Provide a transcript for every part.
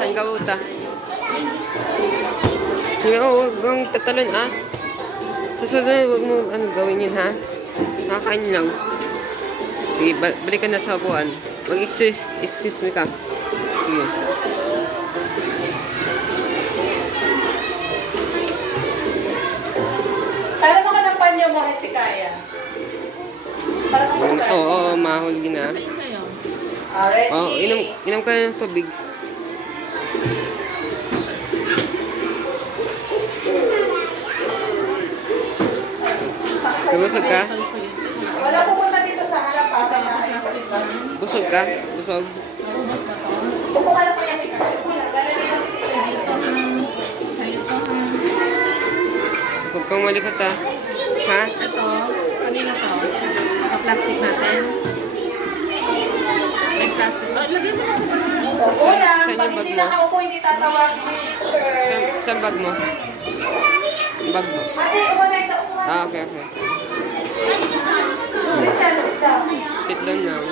Saan ka puta? Sige, huwag kang tatalon, ah. Susunod, huwag mo gawin yun, ha? Nakakain lang. Sige, balik ka na sa upuan. Excuse me ka. Sige. Para mo ka ng panyo mo si Kaya. Para mo si Kaya. Oo, mahuli na. Ready? Oo, inom ka ng tubig. Busog ka? Wala pupunta dito sa harap pa. Busog ka? Busog? Upo ka lang po yan. Huwag kang malikot, ha? Ha? Ito, kanina to. Naka-plastic natin. May plastic. Oh, lagay mo na sa bag. Upo lang. Saan Pag yung bag hindi mo? nakaupo, hindi tatawag. Saan bag mo? Bag mo? Ate, upo na ito. Upo na. Okay. Christian, sit down. Sit down now.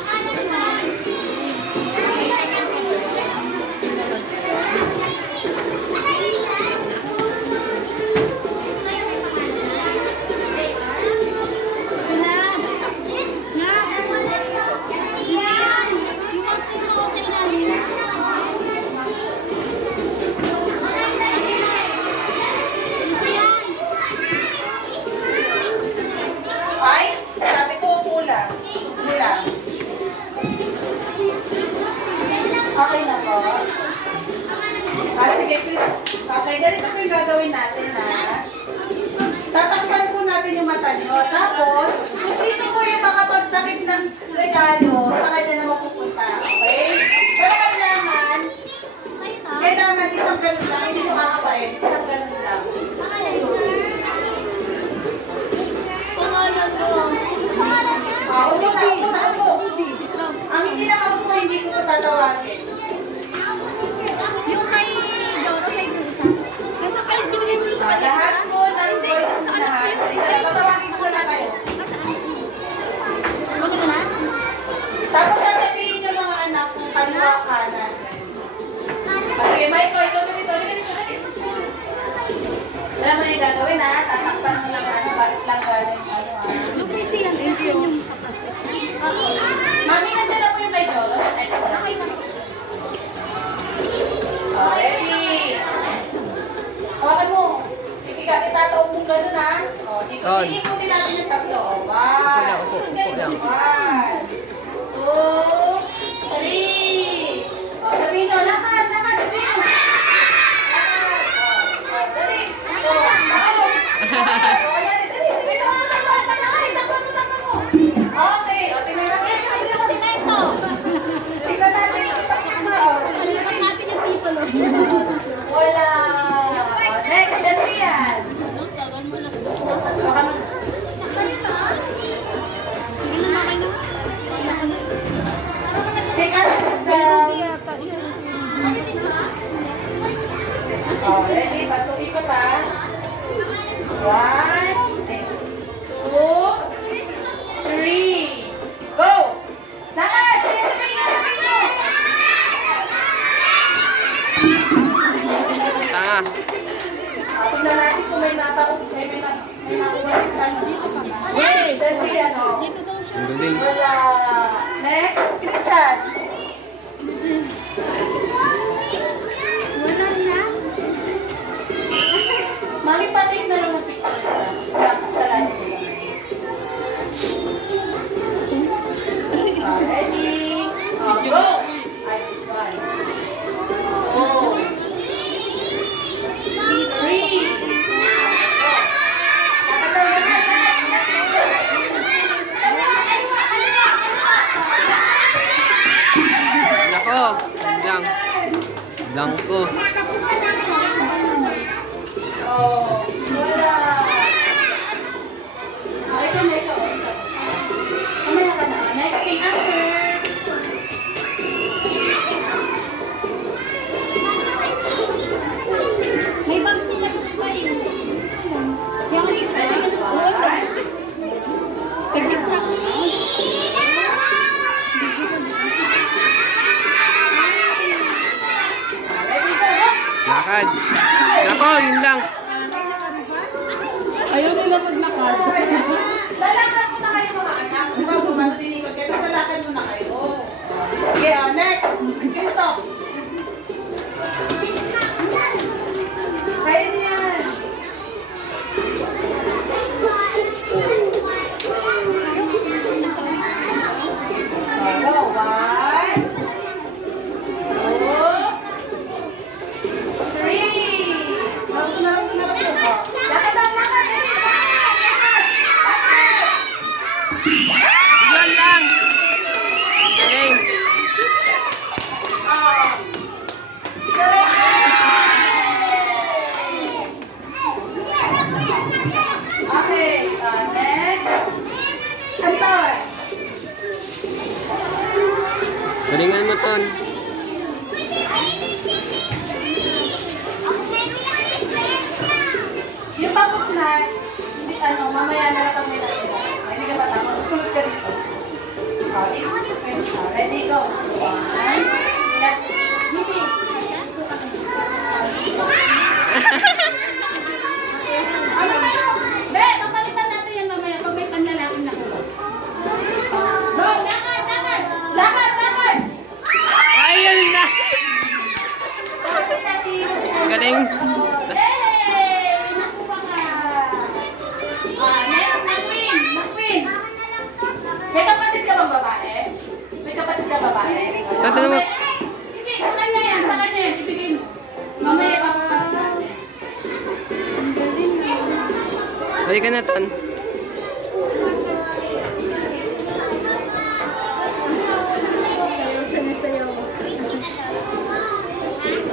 Ay, sabi ko upo lang. Sila. Okay na po. Sige, Chris. Okay, ganito po yung gagawin natin, ha? Tatakpan po natin yung mata nyo. Tapos, kung sino po yung makapagtakip ng regalo, sa kanya na mapupunta. Okay? Pero kailangan isang ganun lang. Hindi nyo kakapait. Isang ganun lang. Upo na. Ang hindi nakaupo, hindi ko ito tatawagin. Yung kay Doro kay Luisa. Kasi kaya binigay mo ito. Lahat po ng boys na lahat. Tatawagin ko na kayo. Huwag mo na? Tapos sasabihin ng mga anak kung kaliwa kanan. Sige, Michael, ito dito. Alam mo yung gagawin, ha? Tatakpan mo lang balit lang galing. Yung kay Sian. Thank you. Yung sa plastic. Mami, nandiyan na po yung may Doro. Okay na. Ready? Hawakan mo. Itataong mo gano'n, ha? Ikutin natin yung tatlo. Upo lang. 1, 2, 3. Sabihin nyo, lakad, sabihin nyo. Dali. Dali, sige, takpan mo. Okay, tingnan natin. Simento. Tingnan natin. Palipat natin yung titulo. Wala. Next, let's see yan. Tagal mo na. Baka mo. Sige na, makay na. Take out. Ready? Ikot, ha? 1, 2, 3. Go! Lakad! Sabihin nyo! Tanga. Tignan natin kung may nakuha si ano. Dito pa ba? Wait, let's see ano. Dito daw siya. Ang galing. Wala. Next, Christian. Wala na. Mami, patik na lang ang picture nila. Sa lahat nila. Ready? Go! Ay, 1, 2, 3. Nako. Blanco. Oh, wala. Ito na ito. Kamaya ka na. Next thing after. May bag sila pa eh. Yung ito. Sa gitna. Ready? Lakad. Nako, yun lang. Ayaw nila maglakad. Lalakad muna kayo mga anak. Diba, gumano-linikot kayo. Basta lalakad muna kayo. Okay, next. Okay, stop. Kaya niyan. Go. 1, 2, 3. Lakad lang, lakad. Yun lang. Galing. Okay, next. Anton. Galingan mo, Ton. Yung tapos na, hindi, mamaya na lang kami natira. Hindi ka ba tapos? Susunod ka dito. Ready, go. 1, left, hindi. Ano kayo? Be, papalitan natin yan mamaya pag may panlalaki na kuha. Go, lakad, lakad! Lakad, lakad! Ayun na. Galing. Yay! Nakuha ka! Next, McQueen! McQueen! May kapatid ka bang babae? May kapatid ka babae? Tatanong mo. Hindi, sa kanya yan, sa kanya yan. Ibigay mo. Mamaya papapalit natin. Balikan na, Ton.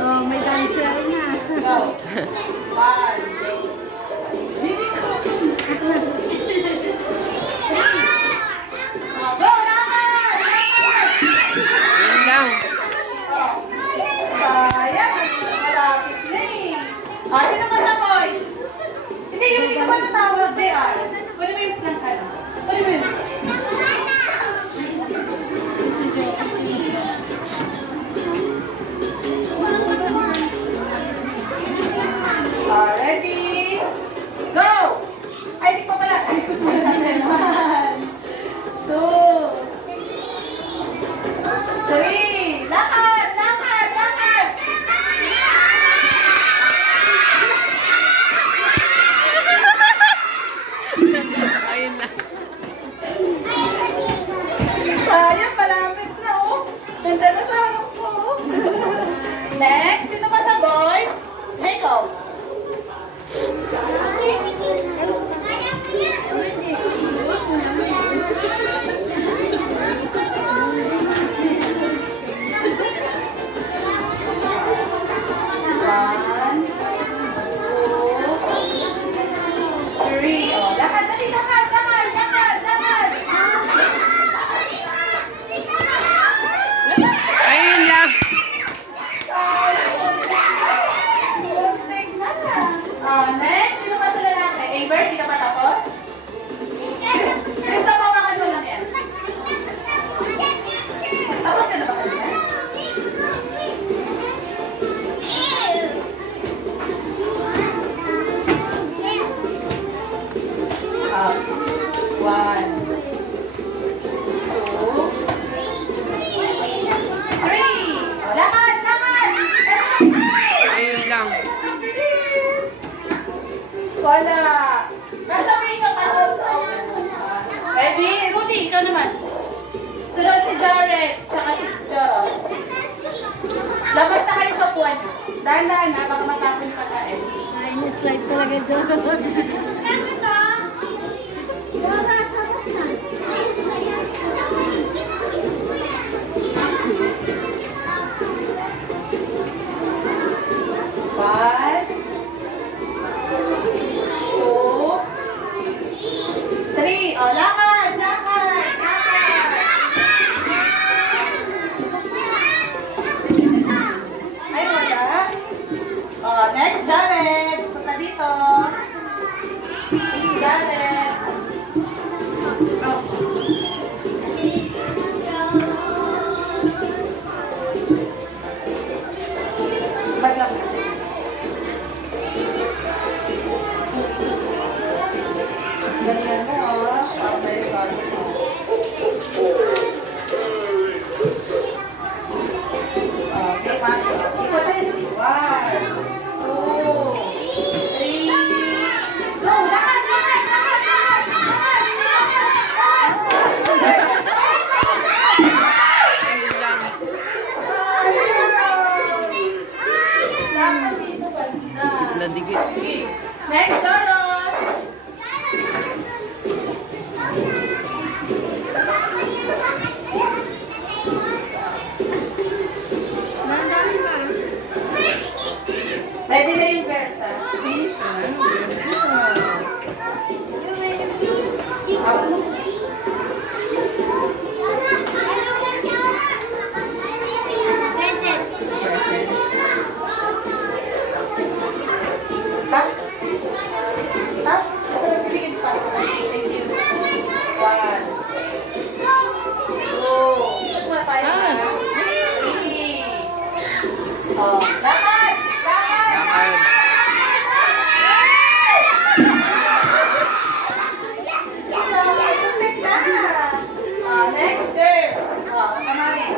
Oh, may dancer na. Go. 1. Bilis ko. Go, lakad! Lakad! Yun lang. Sayang, malapit na eh. Sino pa sa boys? Hindi, yung hindi ka pa natawag, they are. Pwede mo yung plan ka na. Pwede mo yun. Ready? Go! Ay, di pa pala. Ay, kung wala naman. 2. 3. Lakad! Lakad! Lakad! Ayun lang. Sayang, malapit na oh. Nandiyan na sa harap ko. Next, sino ba sa boys? Jacob. One, 2, 3. Oh, lakad, dali, lakad, lakad, lakad, lakad. Ayun lang. Next, sino pa sa lalaki? Amber, di ka pa tapos? Krista, pawakan mo lang yan. Tapos ka na ba kanina? One, 2, 3. Oh, lakad, lakad! Ayun lang. Wala. Nasa may ka pa. Ready? Rudy, ikaw naman. Sunod si Jared, tsaka si Joros. Labas na kayo sa puwan. Dahan-dahan na, baka matapon pa tayo. Minus life talaga dyan. One, 2, 3. Oh, lakad, lakad, lakad. Ay, wala. Oh, next, Jared. Punta dito. Jared. Dikit. Next, Doros. Ready na yung girls, ha? Tap. Tap. Sige, pa. Thank you. 1. 2. Muna tayo, ha? 3. Oh, lakad! Lakad! Lakad. Next, girls. Oh, kamay.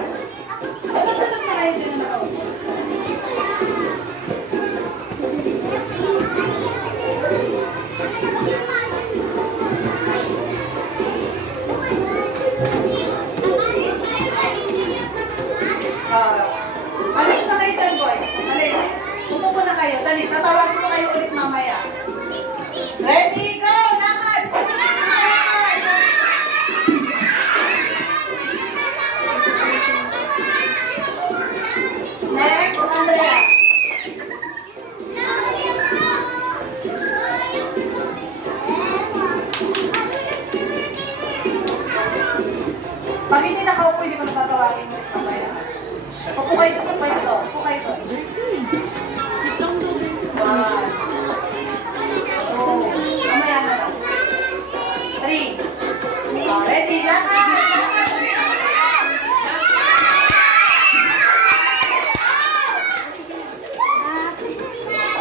Sunod-sunod na kayo dyan na nakaupo. Alis na kayo dyan, boys. Alis. Upo po na kayo. Dali, tatawagin ko kayo ulit mamaya. Ready, go! Lakad! Lakad! Next, Andrea. Pag hindi nakaupo, hindi ko natatawagin ulit mamaya. Upo kayo doon sa pwesto. Upo kayo doon. 1. 2. Mamaya na lang. 3. Ready, lakad!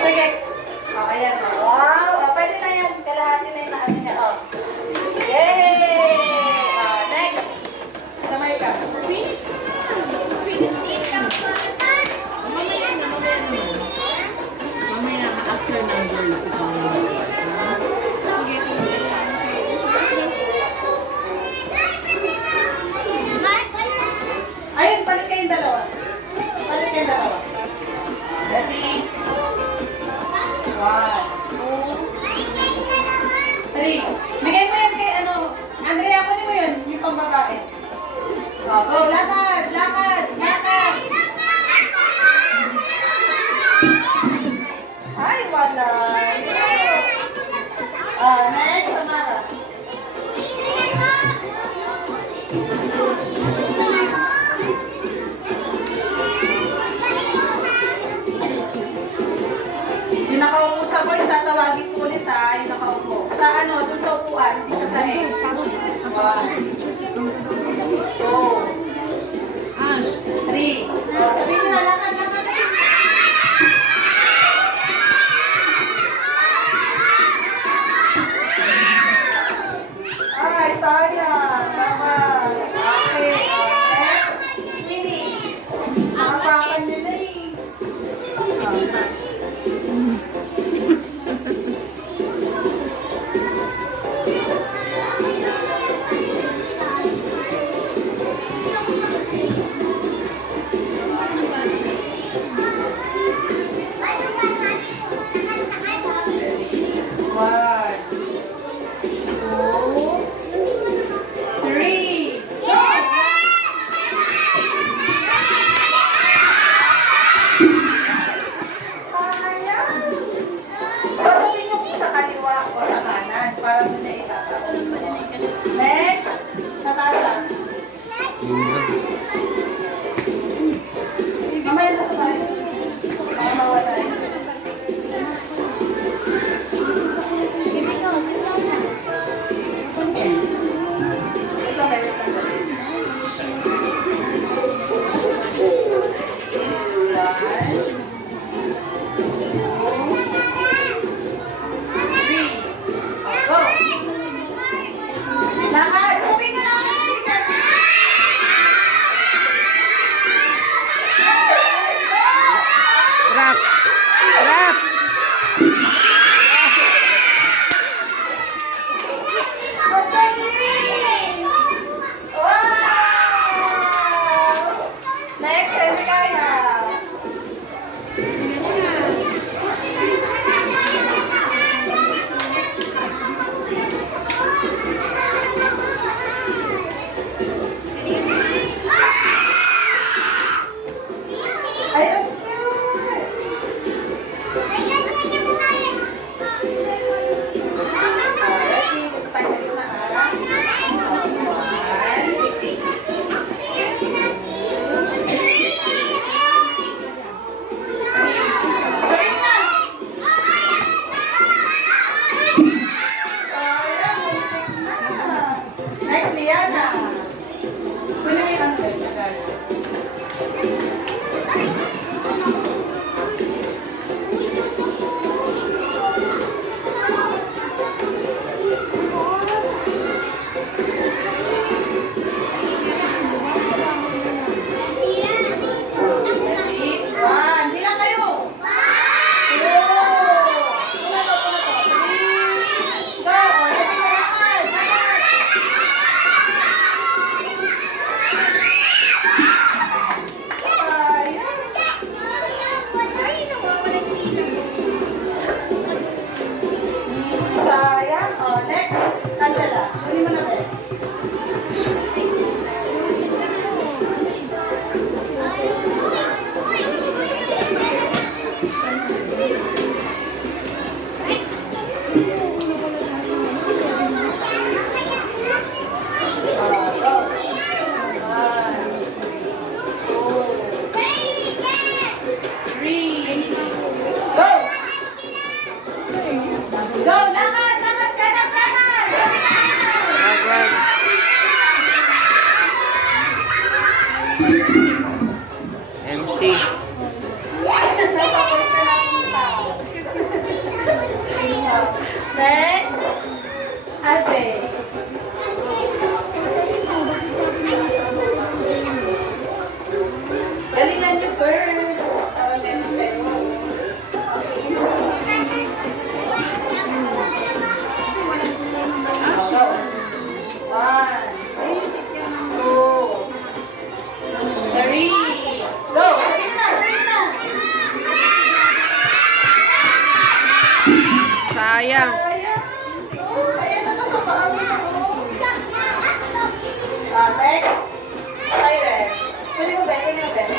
Sige. Ayan na. Wow! Pwede na yan. Kalahati na yung naan niya. Yay! Next. Kamay ka. Mamaya na after ng girls. Ayun, balik kayong dalawa. Balik kayong dalawa. Ready? 1, 2, 3. Bigay mo yan kay ano. Andrea, kunin mo yun. Yung pambabae. Go, lakad! Lakad! Lakad! Ay, wala. Next, Samara. Yung nakaupo sa boys, tatawagin ko ulit ha. Yung nakaupo. Sa ano, dun sa upuan, hindi sa sahig. 1, 2, Ash, 3. Sabihin nyo na, lakad, lakad. Ay, sayang. Tama. Okay. Next. Finish. Nakapakan nyo na eh. One, 2, 3. Go! Ayan. Patuloy nyo po sa kaliwa o sa kanan para doon na itatapos. Next, Natasha. Mamaya na sa tayo. Baka mawala yun. Ito, meron ka na. Go! Lakad! Sabihin na lang! Rap! Rap! Wow! Next, Hezekiah. Ate. Galingan niyo first. Tawagan ng pero. One, two, three. Go! Sabihin na, sabihin na. Sayang. Ayan. Ayan na sa paa mo. Rex. Okay, Rex. Pwede mo, Ben? Pwede mo, Ben?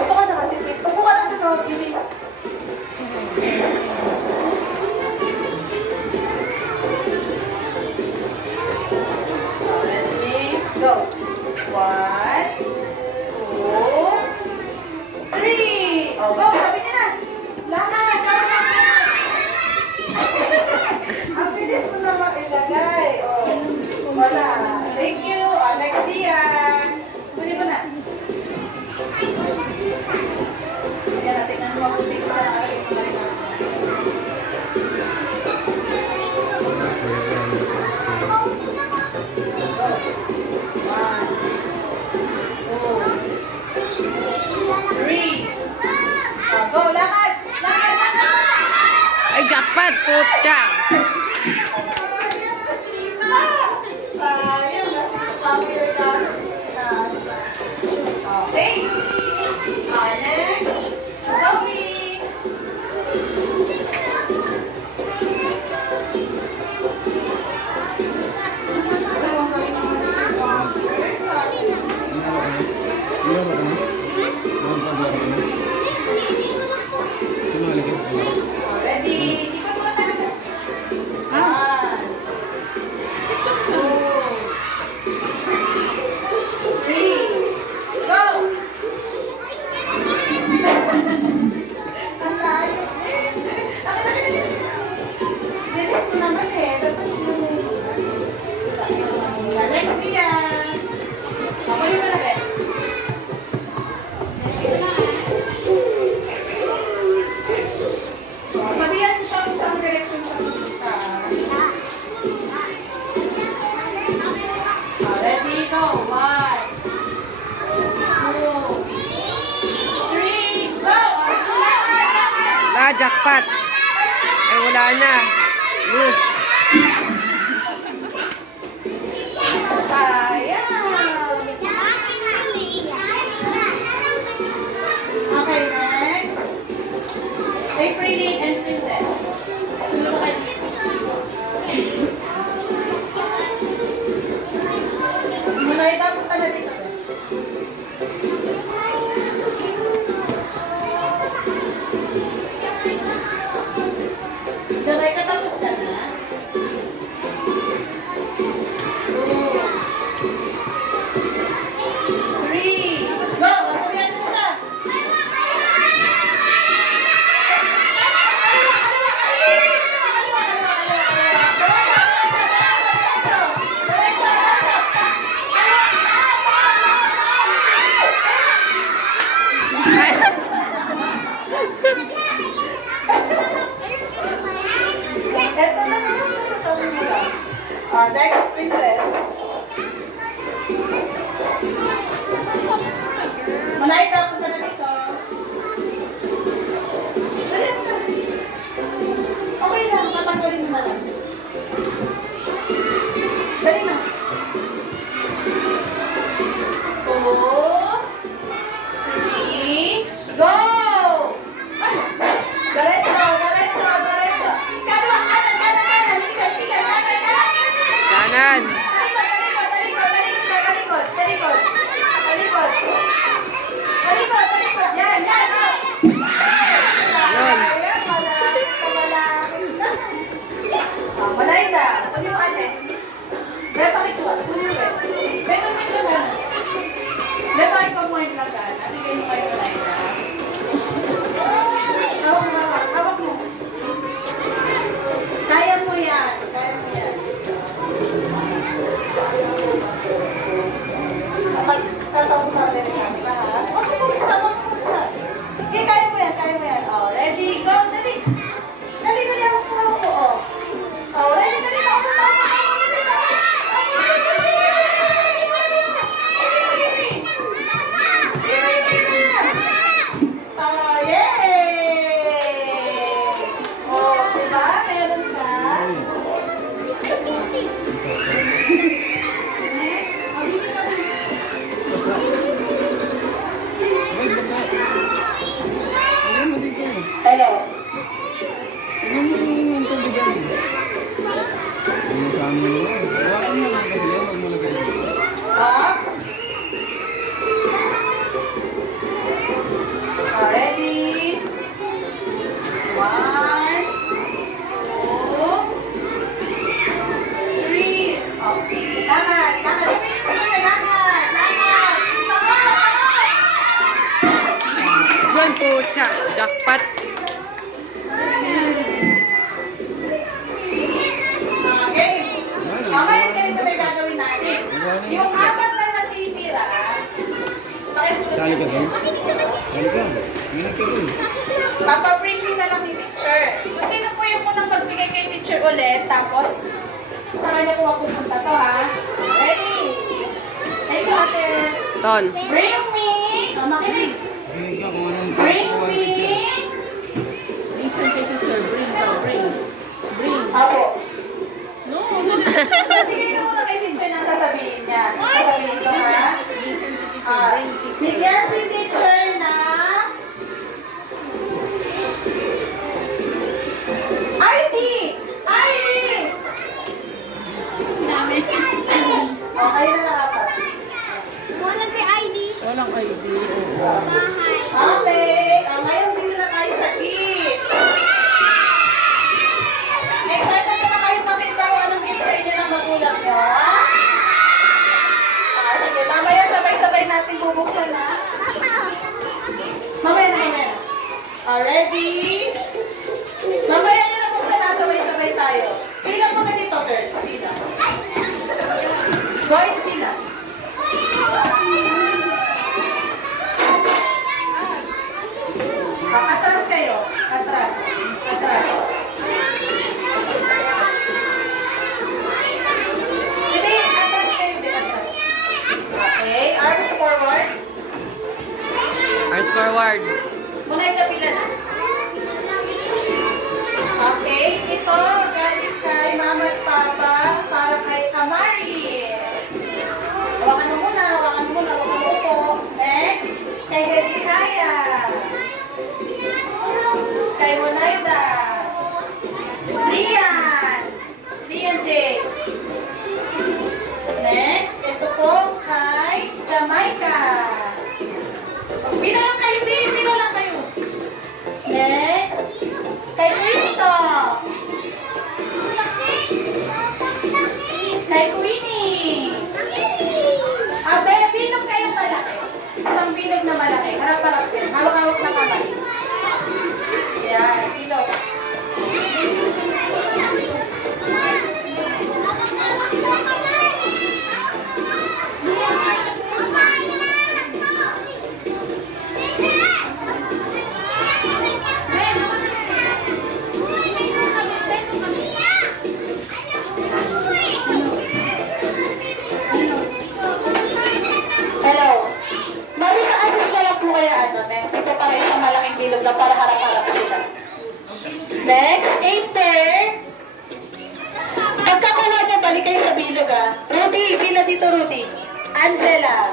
Upo ka na kasi. Upo ka na doon, Jimmy. Ready? Go. One, two, three. Oh, go. Sabi niya na. Lakad. Lakad. Ang bilis mo naman ilagay. Oh, wala. Thank you. Oh, next yan. Kunin mo na. Ayan na, tingnan mo kung tingnan na nakalagay ko na rin. Go. One, two, three. Oh, go. Lakad. Lakad. Lakad. Ay, jackpot! Putya! Okay. Next. Sophie. Ready? Ikot mo na tayo. One, two, three, go! Ang layo. Bilis mo naman eh. Dapat next yan. Ako yung malaki. Sabihan mo siya kung saan direction siya pupunta. Ready, go. One, two, three, go! La, jackpot! Ay, wala na. Lose. Sayang. Okay, next. Hey, Pretty and Princess. Sumunod ka dito. Muna itapos ka na dito. Diyan ay katapos ka na. pucha, jackpot. Okay. Mamaya ganito na gagawin natin. Yung apat na natitira, Sali ka doon? Sali ka. May nagkaroon. papabriefing na lang ni teacher. Kung sino po yung unang magbigay kay teacher ulit, tapos sa kanya po mapupunta to, ha? Ready? Thank you, ate. Ton. Bring me. Oh, makinig. Bring ka kung anong Bring me. Listen kay teacher. Bring daw. Bring. Bring. Ako. No. Bigay na muna kay teacher ng sasabihin niya. Sasabihin ko, ha? Listen to teacher. Ah, Bring teacher. bigyan si teacher na ID! ID! Okay na nakapat. Wala si ID. Walang ID. Bahay. Okay. Ngayon dito na tayo sa gift. Excited na ba kayo makita kung anong gift sa inyo ng magulang nyo? Sige, mamaya sabay-sabay natin bubuksan, ha? Mamaya na. Ready? Mamaya nyo na buksan, ha? Sabay-sabay tayo. Pila mo na dito, girls. Pila. Boys, pila. Atras kayo. Atras. Atras. Hindi, atras kayo. Hindi, atras. Okay, arms forward. Arms forward. Muna yung kapila na. Okay, ito galing kay Mama at Papa para kay Amari. Hawakan mo muna, hawakan mo muna, hawakan mo po. Next, kay Hezekiah. Kay Monaida. Lian. Lian J. Next, ito po kay Jamaica. Pila lang kayo, pila lang kayo. Next, kay Cristo. Kay Queenie. Abe, bilog kayong malaki. Isang bilog na malaki. Harap-harap din. Hawak-hawak na kamay. Yan, bilog. Hello. Malitaas na lang po kaya ito para isang malaking bilog na para harap-harap sila. Next, 8 pair. Pagkakuha niyo, balik kayo sa bilog, Rudy, bila dito, Rudy. Angela.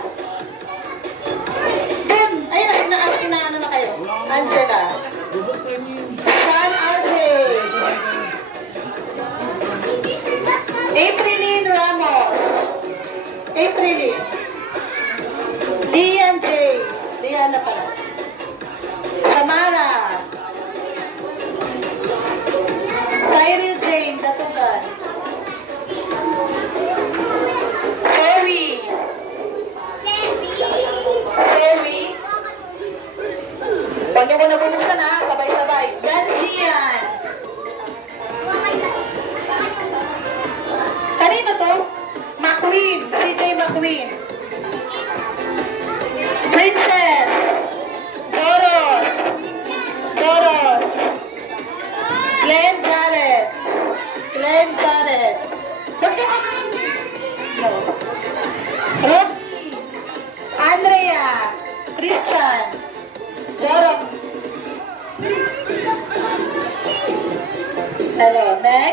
Dun. Ayun, na kayo. Angela. Sean RJ. Aprilyn Ramos. Aprilyn. Lian J. Lian na pala. Samara. Cyril Jane Datugan. Zoe. Zoe. Huwag niyo muna bubuksan, sabay-sabay. Yan Gian. Kanino to? McQueen. CJ McQueen. Princess. Doros. Doros. Glenn Jared. Glenn Jared. No. Rocky. Andrea. Christian. Jorok. Hello. Next.